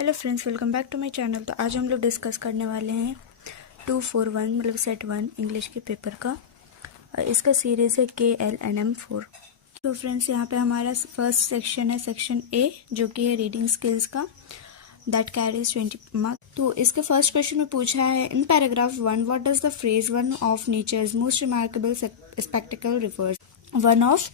Hello friends, welcome back to my channel. तो आज हम लोग डिस्कस करने वाले हैं 241 मतलब सेट 1 इंग्लिश के पेपर का। इसका सीरीज़ है KLNM4। तो फ्रेंड्स, यहाँ पे हमारा फर्स्ट सेक्शन है सेक्शन ए, जो कि है रीडिंग स्किल्स का, दैट कैरीज 20 मार्क्स। तो इसके फर्स्ट क्वेश्चन में पूछा है, in paragraph 1 what does the phrase one of nature's most remarkable spectacle refers. One of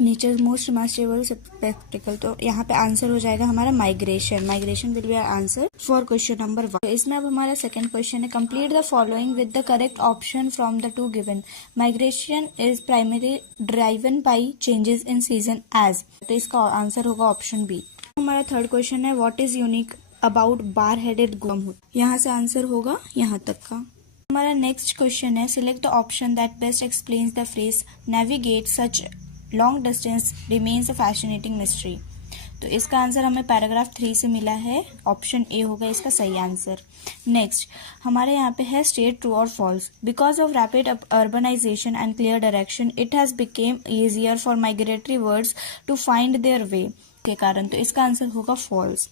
nature most remarkable spectacle. तो यहाँ पे आंसर हो जाएगा हमारा migration. Migration will be answer for question number 1। तो इसमें अब हमारा सेकंड क्वेश्चन है, complete the following with the correct option from the two given. Migration is primary driven by changes in season age. तो इसका आंसर होगा option B. हमारा third question है, what is unique about bar headed गुमहुड। यहाँ से answer होगा यहाँ तक का। हमारा नेक्स्ट क्वेश्चन है, select the option that best explains the phrase navigate such long distance remains a fascinating mystery. तो इसका आंसर हमें पैराग्राफ 3 से मिला है, ऑप्शन ए होगा इसका सही आंसर। नेक्स्ट हमारे यहाँ पे है, स्टेट ट्रू और false. Because of rapid urbanisation and clear direction it has become easier for migratory birds to find their way के कारण। तो इसका आंसर होगा फॉल्स।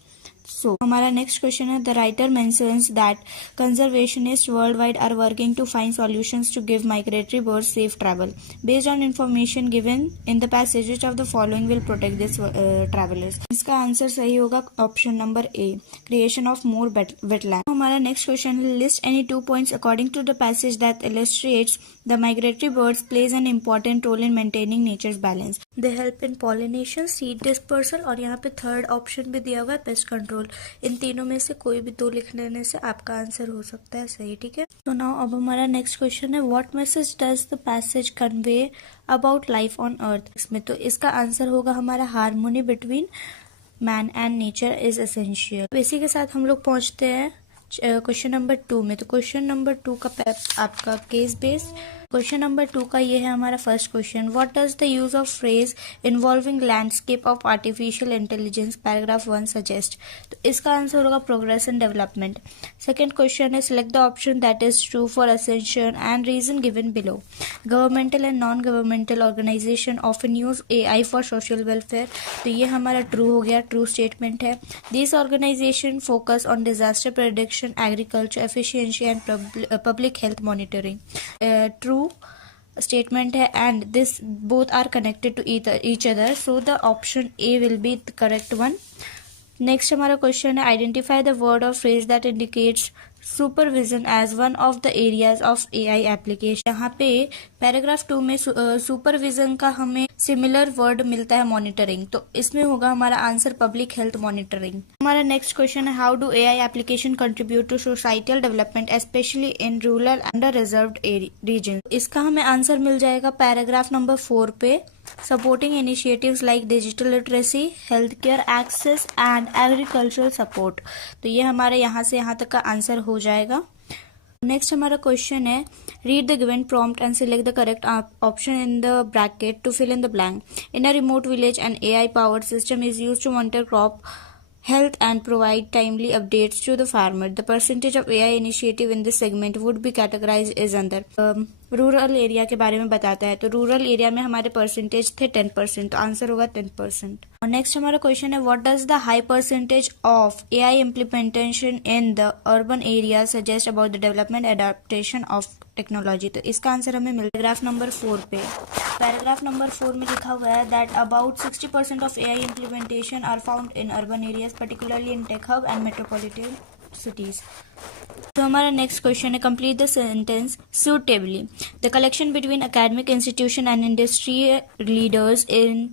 सो हमारा नेक्स्ट क्वेश्चन है, the writer mentions that conservationist world wide are working to find solutions to give migratory birds safe travel. Based on information given in the passage which of the following will protect this travellers. इसका answer सही होगा option number A, creation of more wetland. हमारा next question है, list any 2 points according to the passage that illustrates the migratory birds plays an important role in maintaining nature's balance. They help in pollination, seed dispersal और यहाँ पे third option भी दिया हुआ है, pest control. इन तीनों में से कोई भी 2 लिख लेने से आपका आंसर हो सकता है सही, ठीक है। तो नाउ अब हमारा नेक्स्ट क्वेश्चन है, what message does the passage convey about life on earth. इसमें तो इसका आंसर होगा हमारा harmony between man and nature is essential. इसी के साथ हम लोग पहुंचते हैं क्वेश्चन नंबर 2 में। तो क्वेश्चन नंबर 2 का आपका केस बेस्ड क्वेश्चन नंबर 2 का ये है हमारा first question, what does the use of phrase involving landscape of artificial intelligence paragraph 1 suggest. तो इसका आंसर होगा progress and development. Second question है, select the option that is true for assertion and reason given below. Governmental and non governmental organisation often use AI for social welfare. तो ये हमारा true हो गया, true statement है। This organisation focus on disaster prediction, agriculture efficiency and public health monitoring. True statement है, and this both are connected to each other, so the option A will be the correct one. Next हमारा question है, identify the word और phrase that indicates supervision as one of the areas of AI application. यहाँ पे paragraph 2 में supervision का हमें similar word मिलता है मॉनिटरिंग, तो इसमें होगा हमारा आंसर पब्लिक हेल्थ मॉनिटरिंग। हमारा नेक्स्ट क्वेश्चन है, how do AI application contribute to societal development specially in rural under reserved region. इसका हमें आंसर मिल जाएगा पैराग्राफ नंबर 4 पे, supporting initiatives like digital literacy, healthcare access and agricultural support। तो ये हमारे यहाँ से यहाँ तक का आंसर हो जाएगा। नेक्स्ट हमारा क्वेश्चन है, read the given prompt and select the correct option in the bracket to fill in the blank. In a remote village an AI powered system is used to monitor crop health and provide timely updates to the farmer. The percentage of AI initiative in this segment would be categorized as under। Rural area के बारे में बताता है, तो rural area में हमारे percentage थे 10%, तो आंसर होगा 10%। और नेक्स्ट हमारा क्वेश्चन है, what does the high percentage of AI implementation in the urban area suggest about the development adaptation of technology. तो इसका आंसर हमें मिल पैराग्राफ नंबर 4 पे। पैराग्राफ नंबर 4 में लिखा हुआ है that about 60% of AI implementation are found in urban areas particularly in tech hub and metropolitan cities। तो हमारा नेक्स्ट क्वेश्चन है, complete the sentence suitably। The collection between academic institution and industry leaders in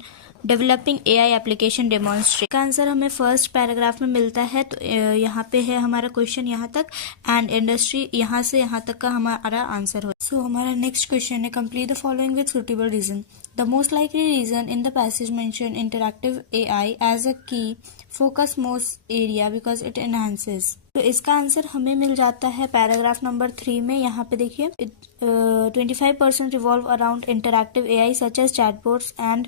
developing AI application demonstrate. का आंसर हमें first paragraph में मिलता है, तो यहाँ पे है हमारा क्वेश्चन यहाँ तक, एंड इंडस्ट्री यहाँ से यहाँ तक का हमारा आंसर हो। सो हमारा नेक्स्ट क्वेश्चन है, complete the following with suitable reason. The most likely reason in the passage mention interactive AI as a key focus most area because it enhances. तो इसका आंसर हमें मिल जाता है पैराग्राफ नंबर 3 में। यहाँ पे देखिए 25% revolve around interactive AI such as chatbots and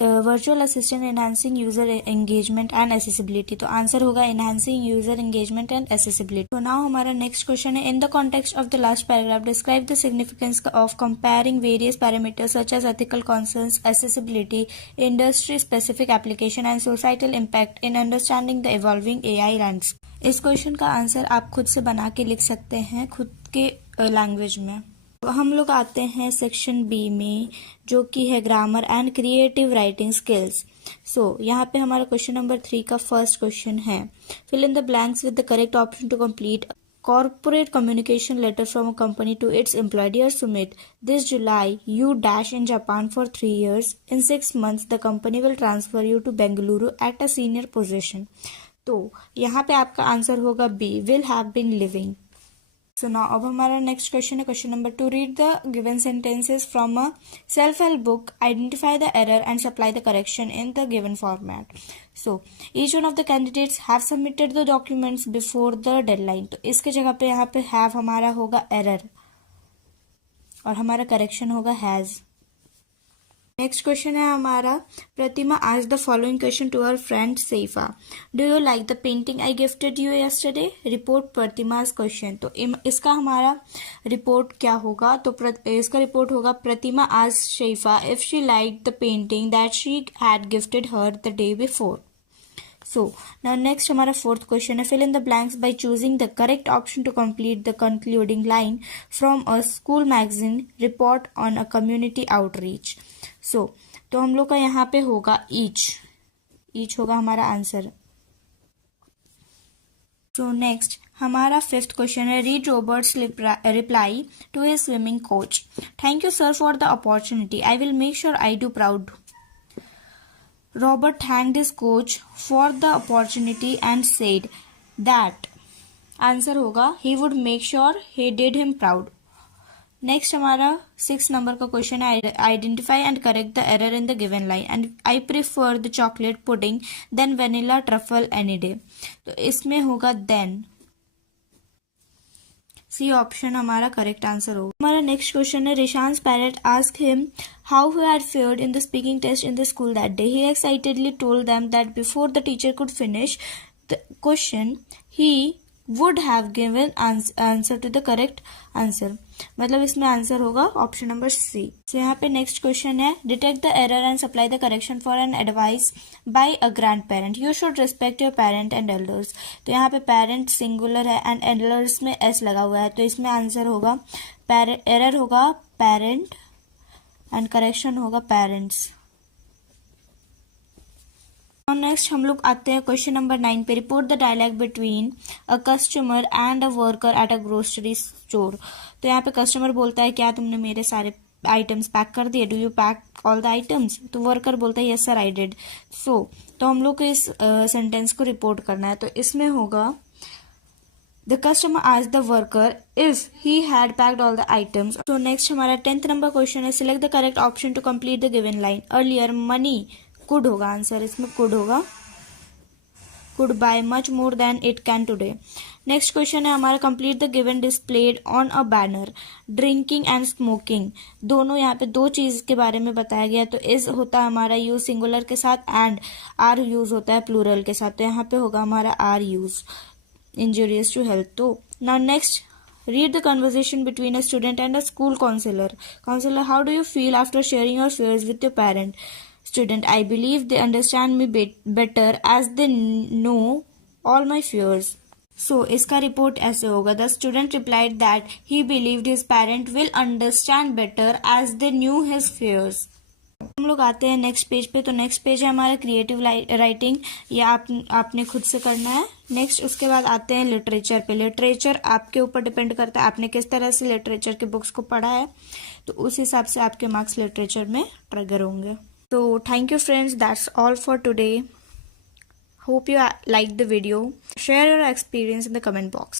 virtual assistant enhancing user engagement and accessibility, तो आंसर होगा enhancing user engagement and accessibility. तो नाउ हमारा नेक्स्ट क्वेश्चन है, in the context of the last paragraph describe the significance of comparing various parameters such as ethical concerns, accessibility, industry specific application and societal impact in understanding the evolving AI landscape. इस question का answer आप खुद से बना के लिख सकते हैं खुद के लैंग्वेज में। तो हम लोग आते हैं सेक्शन बी में, जो कि है grammar and creative writing skills. So यहाँ पे हमारा क्वेश्चन नंबर 3 का फर्स्ट क्वेश्चन है, fill in the blanks with the correct option to complete corporate communication letter from a company to its employee. Dear Sumit, this July you dash in Japan for 3 years. In 6 months the company will transfer you to Bengaluru at a senior position. तो यहाँ पे आपका answer होगा B, will have been living. So now अब हमारा next question है, question number 2, read the given sentences from a self help book, identify the error and supply the correction in the given format. So each one of the candidates have submitted the documents before the deadline, तो इसके जगह पे यहाँ पे have हमारा होगा error और हमारा करेक्शन होगा हैज। नेक्स्ट क्वेश्चन है हमारा, Pratima asked the following question to her friend Saifa, do you like the painting I gifted you yesterday, report Pratima's question. तो इसका हमारा रिपोर्ट क्या होगा, तो इसका रिपोर्ट होगा Pratima asked Saifa if she liked the painting that she had gifted her the day before. So now next हमारा fourth question है, fill in the blanks by choosing the correct option to complete the concluding line from a school magazine report on a community outreach. So तो हम लोग का यहाँ पे होगा each होगा हमारा आंसर। So next हमारा फिफ्थ क्वेश्चन है, read Roberts reply to his swimming coach, thank you sir for the opportunity, I will make sure I do proud. Robert thanked his coach for the opportunity and said that answer होगा he would make sure he did him proud. Next हमारा 6 number का question है, identify and correct the error in the given line, and I prefer the chocolate pudding then vanilla truffle any day, तो इसमें होगा then, C option हमारा correct answer होगा। हमारा next question है, Rishan's parent asked him how he had fared in the speaking test in the school that day. He excitedly told them that before the teacher could finish the question, he would have given answer to the correct answer. मतलब इसमें answer होगा option number C. तो यहाँ पे next question है, detect the error and supply the correction for an advice by a grandparent, you should respect your parent and elders. तो यहाँ पे पेरेंट सिंगुलर है एंड एल्डर्स में एस लगा हुआ है, तो इसमें आंसर होगा एरर होगा पेरेंट एंड करेक्शन होगा पेरेंट्स। नेक्स्ट हम लोग आते हैं क्वेश्चन नंबर 9 पे, report the dialogue between a customer and a worker at a grocery store. तो यहाँ पे कस्टमर बोलता है क्या तुमने मेरे सारे आइटम्स पैक कर दिए, do you pack all the items, तो वर्कर बोलता है यस सर आई डिड। सो तो हम लोग को इस सेंटेंस को रिपोर्ट करना है, तो इसमें होगा The customer asked the worker if he had packed all the items. So next हमारा 10th नंबर क्वेश्चन है, select the correct option to complete the given line. Earlier money could होगा answer, इसमें could होगा, could buy much more than it can today. Next question है हमारा, complete the given displayed on a banner. Drinking and smoking, दोनों यहाँ पे दो चीज के बारे में बताया गया, तो is होता है हमारा यूज सिंगुलर के साथ एंड आर यूज होता है प्लूरल के साथ, तो यहाँ पे होगा हमारा are use, injurious to health. तो now next, read the conversation between a student and a school counselor. Counselor, how do you feel after sharing your fears with your parent? Student, I believe they understand me better as they know all my fears. So इसका report ऐसे होगा, the student replied that he believed his parent will understand better as they knew his fears. हम लोग आते हैं next page पे, तो next page है हमारा क्रिएटिव राइटिंग, ये आपने खुद से करना है। नेक्स्ट उसके बाद आते हैं लिटरेचर पे, लिटरेचर आपके ऊपर डिपेंड करता है आपने किस तरह से लिटरेचर के बुक्स को पढ़ा है, तो उस हिसाब से आपके मार्क्स लिटरेचर में ट्रिगर होंगे। तो thank you friends, that's all for today, hope you like the video, share your experience in the comment box.